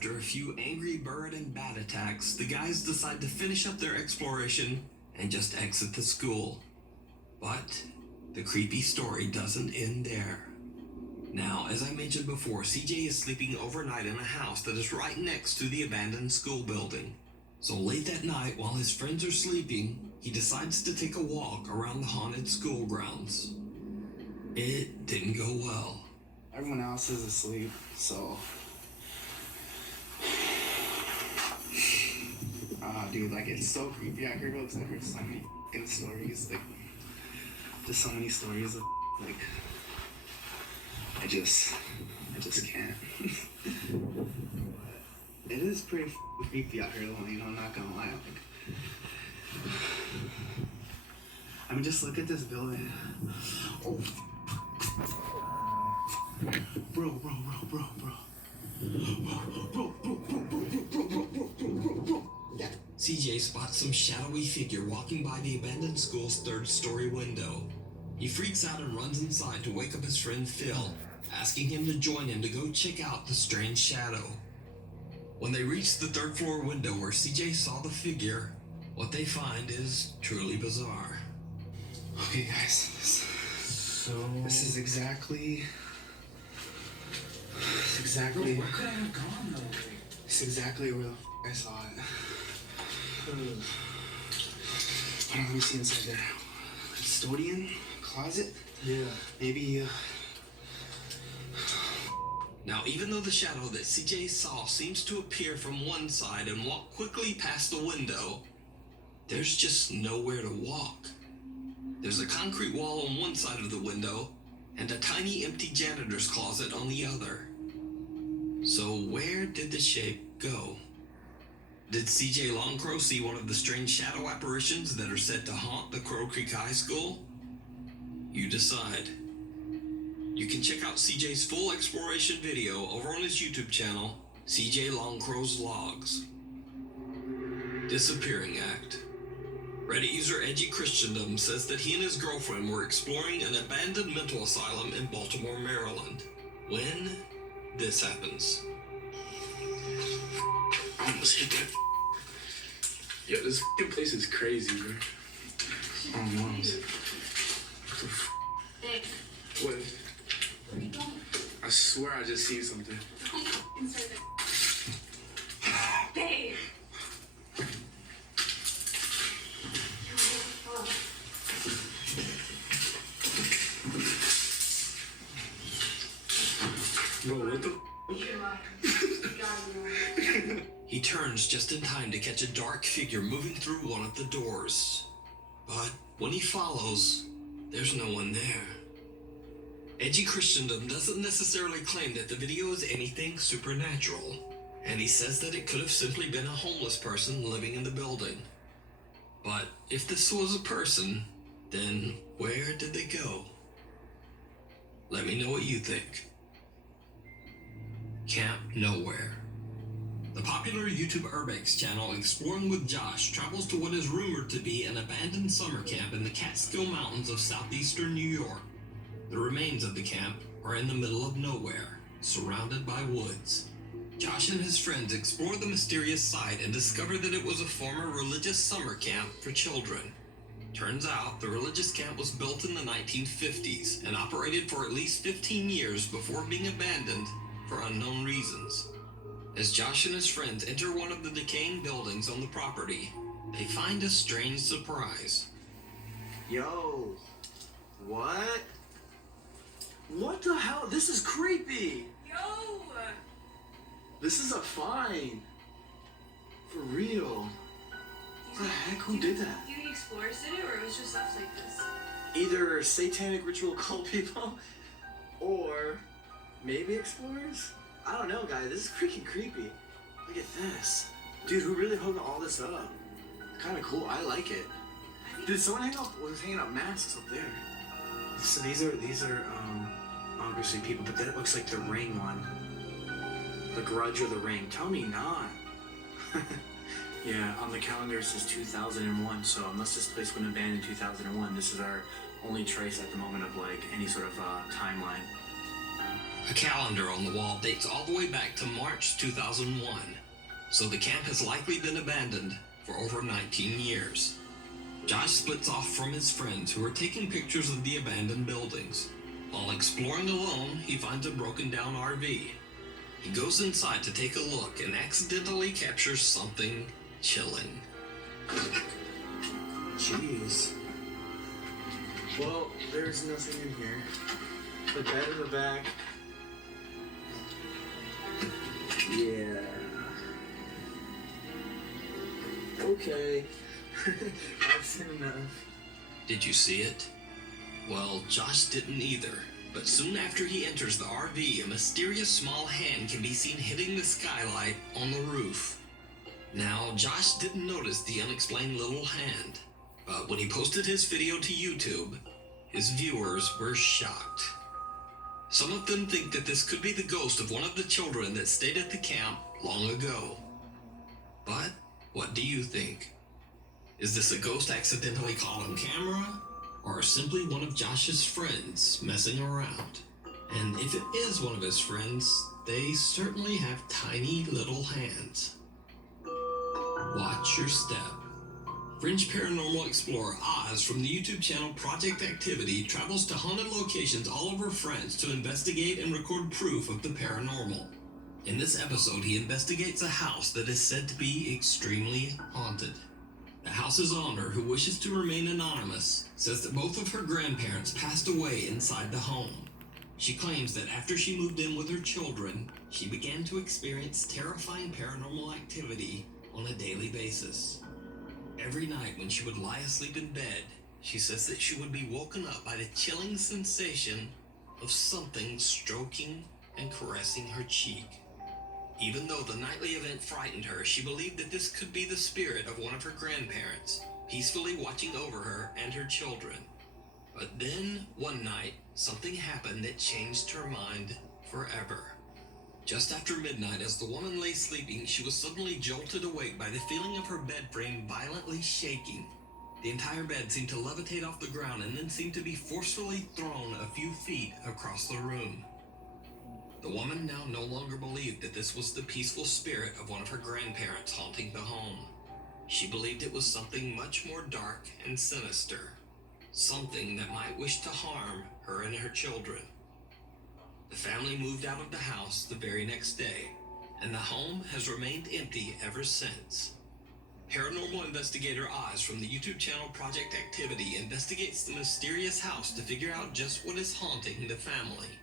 after a few angry bird and bat attacks, the guys decide to finish up their exploration and just exit the school. But the creepy story doesn't end there. Now, as I mentioned before, CJ is sleeping overnight in a house that is right next to the abandoned school building. So late that night, while his friends are sleeping, he decides to take a walk around the haunted school grounds. It didn't go well. Everyone else is asleep, so... dude, like, it's so creepy out here, because I heard so many f***ing stories, like, just so many stories of, like, I just can't. It is pretty f***ing creepy out here, though, you know, I'm not gonna lie, like, I mean, just look at this building. Oh, bro. CJ spots some shadowy figure walking by the abandoned school's third-story window. He freaks out and runs inside to wake up his friend Phil, asking him to join him to go check out the strange shadow. When they reach the third-floor window where CJ saw the figure, what they find is truly bizarre. Okay, guys, this is exactly... Bro, where could I have gone though? It's exactly where the I saw it. Hold on, let me see inside there. Custodian? Closet? Yeah. Maybe, Now, even though the shadow that CJ saw seems to appear from one side and walk quickly past the window, there's just nowhere to walk. There's a concrete wall on one side of the window and a tiny empty janitor's closet on the other. So where did the shape go? Did CJ Longcrow see one of the strange shadow apparitions that are said to haunt the Crow Creek High School? You decide. You can check out CJ's full exploration video over on his YouTube channel, CJ Longcrow's Logs. Disappearing Act. Reddit user Edgy Christendom says that he and his girlfriend were exploring an abandoned mental asylum in Baltimore, Maryland, when this happens. I almost hit that. Yo, this f***ing place is crazy, bro. Oh, no. Nick, What? where are you going? I swear I just seen something. Don't go inside there. Babe! Bro, what the He turns just in time to catch a dark figure moving through one of the doors. But when he follows, there's no one there. Edgy Christendom doesn't necessarily claim that the video is anything supernatural, and he says that it could have simply been a homeless person living in the building. But if this was a person, then where did they go? Let me know what you think. Camp Nowhere. The popular YouTube Urbex channel Exploring with Josh travels to what is rumored to be an abandoned summer camp in the Catskill Mountains of southeastern New York. The remains of the camp are in the middle of nowhere, surrounded by woods. Josh and his friends explore the mysterious site and discover that it was a former religious summer camp for children. Turns out the religious camp was built in the 1950s and operated for at least 15 years before being abandoned for unknown reasons. As Josh and his friends enter one of the decaying buildings on the property, they find a strange surprise. Yo, what? What the hell? This is creepy. Yo! This is a fine. For real. What the heck? Who did that? Do you think explorers did it, or it was just us like this? Either satanic ritual cult people, or maybe explorers? I don't know, guys. This is freaking creepy. Look at this. Dude, who really hung all this up? Kind of cool. I like it. Dude, someone was hanging up masks up there. So these are obviously people, but that looks like the Ring one. The Grudge or the Ring. Tell me not. Yeah, on the calendar it says 2001, so unless this place went abandoned in 2001, this is our only trace at the moment of like any sort of timeline. A calendar on the wall dates all the way back to March 2001, so the camp has likely been abandoned for over 19 years. Josh splits off from his friends who are taking pictures of the abandoned buildings. While exploring alone, he finds a broken down RV. He goes inside to take a look and accidentally captures something chilling. Jeez. Well, there's nothing in here. The bed in the back. Yeah. Okay. I've seen enough. Did you see it? Well, Josh didn't either. But soon after he enters the RV, a mysterious small hand can be seen hitting the skylight on the roof. Now, Josh didn't notice the unexplained little hand, but when he posted his video to YouTube, his viewers were shocked. Some of them think that this could be the ghost of one of the children that stayed at the camp long ago. But what do you think? Is this a ghost accidentally caught on camera? Or simply one of Josh's friends messing around? And if it is one of his friends, they certainly have tiny little hands. Watch your step. French paranormal explorer Oz from the YouTube channel Project Activity travels to haunted locations all over France to investigate and record proof of the paranormal. In this episode, he investigates a house that is said to be extremely haunted. The house's owner, who wishes to remain anonymous, says that both of her grandparents passed away inside the home. She claims that after she moved in with her children, she began to experience terrifying paranormal activity on a daily basis. Every night when she would lie asleep in bed, she says that she would be woken up by the chilling sensation of something stroking and caressing her cheek. Even though the nightly event frightened her, she believed that this could be the spirit of one of her grandparents, peacefully watching over her and her children. But then, one night, something happened that changed her mind forever. Just after midnight, as the woman lay sleeping, she was suddenly jolted awake by the feeling of her bed frame violently shaking. The entire bed seemed to levitate off the ground and then seemed to be forcefully thrown a few feet across the room. The woman now no longer believed that this was the peaceful spirit of one of her grandparents haunting the home. She believed it was something much more dark and sinister, something that might wish to harm her and her children. The family moved out of the house the very next day, and the home has remained empty ever since. Paranormal investigator Oz from the YouTube channel Project Activity investigates the mysterious house to figure out just what is haunting the family.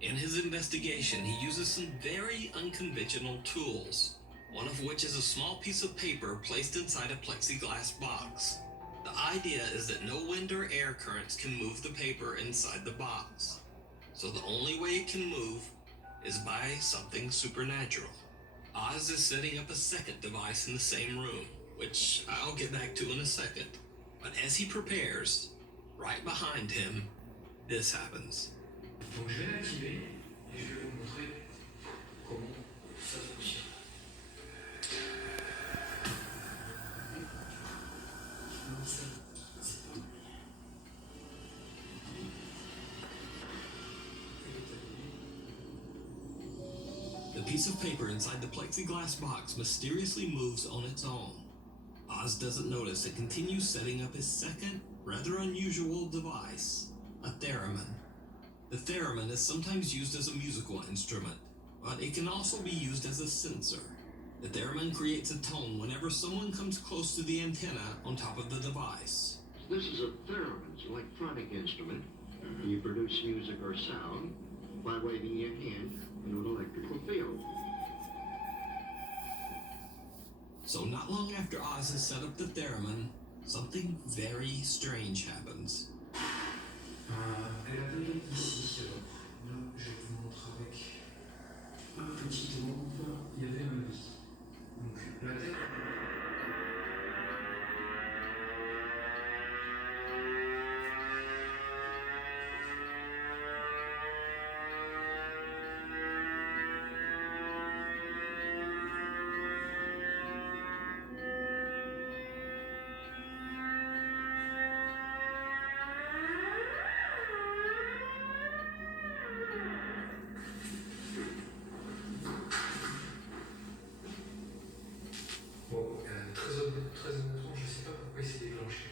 In his investigation, he uses some very unconventional tools, one of which is a small piece of paper placed inside a plexiglass box. The idea is that no wind or air currents can move the paper inside the box, so the only way it can move is by something supernatural. Oz is setting up a second device in the same room, which I'll get back to in a second. But as he prepares, right behind him, this happens. Donc je vais l'activer et je vais vous montrer comment ça fonctionne. The piece of paper inside the plexiglass box mysteriously moves on its own. Oz doesn't notice and continues setting up his second, rather unusual device, a theremin. The theremin is sometimes used as a musical instrument, but it can also be used as a sensor. The theremin creates a tone whenever someone comes close to the antenna on top of the device. This is a theremin, it's an electronic instrument. You produce music or sound by waving your hand in an electrical field. So not long after Oz has set up the theremin, something very strange happens. Elle avait donc ici, alors là je vous montre avec un petit lampe, il y avait un lit. Donc la tête. très honnêtement, je sais pas pourquoi il s'est déclenché.